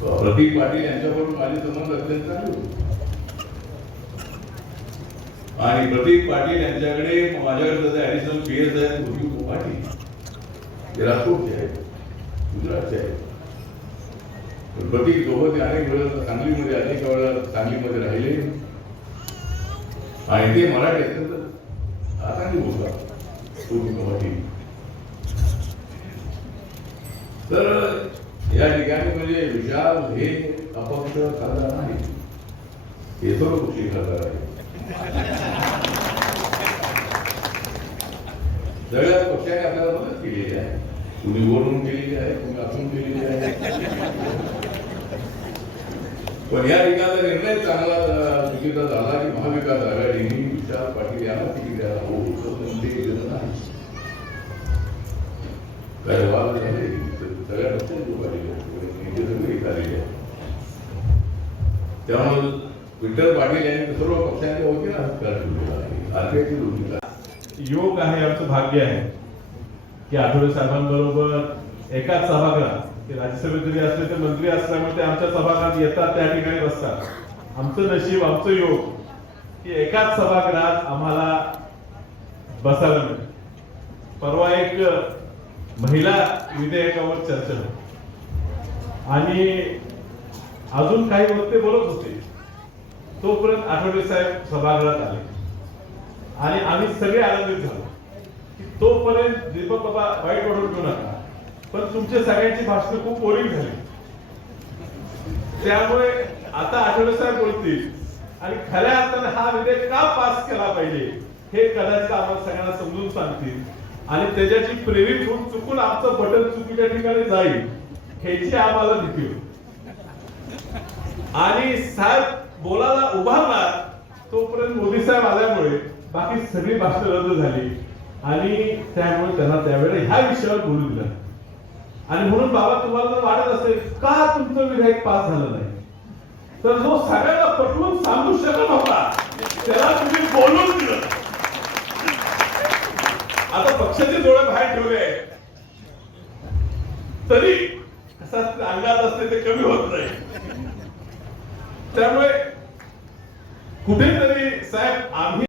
प्रतीक पाटील यांच्याबरोबर माझे संबंध अत्यंत चांगले होते आणि प्रतीक पाटील यांच्याकडे माझ्याकडे ऍडिशनल पीएस आहे प्रतीक पाटील, ते राजकोटचे आहे, गुजरातचे आहे. प्रतीक सोबत अनेक वेळा सांगलीमध्ये अनेक वेळा सांगलीमध्ये राहिले आणि ते मराठी अत्यंत आसानी बोलतात प्रतीक पाटील. तर या ठिकाणी म्हणजे विशाल हे अपक्ष खासदार नाही, हे सर्व पक्षी खासदार आहे. सगळ्या पक्षाने आपल्याला मदत केलेली आहे, कुणी वरून केलेली आहे, कुणी असून केलेली आहे. पण या ठिकाणचा निर्णय चांगला चुकीचा झाला की महाविकास आघाडीने विशाल पाटील यांना तिकीट द्यायला हवं ते दिलं नाही. काय वाद झाले सगळ्या पक्षांची त्यामुळे विठ्ठल पाटील यांनी सर्व पक्षांच्या वतीने योग आहे, आमचं भाग्य आहे की आठवले साहेबांबरोबर एकाच सभागृहात, राज्यसभेत जरी असले तर मंत्री असल्यामुळे ते आमच्या सभागृहात येतात, त्या ठिकाणी बसतात. आमचं नशीब, आमचं योग की एकाच सभागृहात आम्हाला बसायला मिळेल. परवा एक महिला विधेयकावर चर्चा होती आणि अजून काही वक्ते बोलत होते, तोपर्यंत आठवले साहेब सभागृहात आले आणि आम्ही सगळे आनंदित झालो की तोपर्यंत दीपक बाबा वाईट वाटून घेऊ नका, पण तुमच्या सगळ्यांची भाषणं खूप बोरिंग झाली, त्यामुळे आता आठवले साहेब बोलतील आणि खऱ्या अर्थाने हा विधेयक का पास केला पाहिजे हे कदाचित आम्हाला सगळ्यांना समजून सांगतील आणि त्याच्याची प्रेरित होऊन चुकून आमचं बटन चुकीच्या ठिकाणी जाईल ह्याची आम्हाला भीती होती. आणि साहेब बोलायला उभारला तोपर्यंत मोदी साहेब आल्यामुळे बाकी सगळी भाषणं रद्द झाली आणि त्यामुळे त्यांना त्यावेळेला ह्या विषयावर बोलू दिलं. आणि म्हणून बाबा तुम्हाला जर वाटत असेल का तुमचं विधेयक पास झालं नाही, तर जो सगळ्यांना पटवून सांगू शकत होता त्याला तुम्ही बोलून दिलं. आता पक्षाचे डोळे बाहेर ठेवले तरी कसा अंगात असते ते कमी होत नाही. त्यामुळे कुठेतरी साहेब आम्ही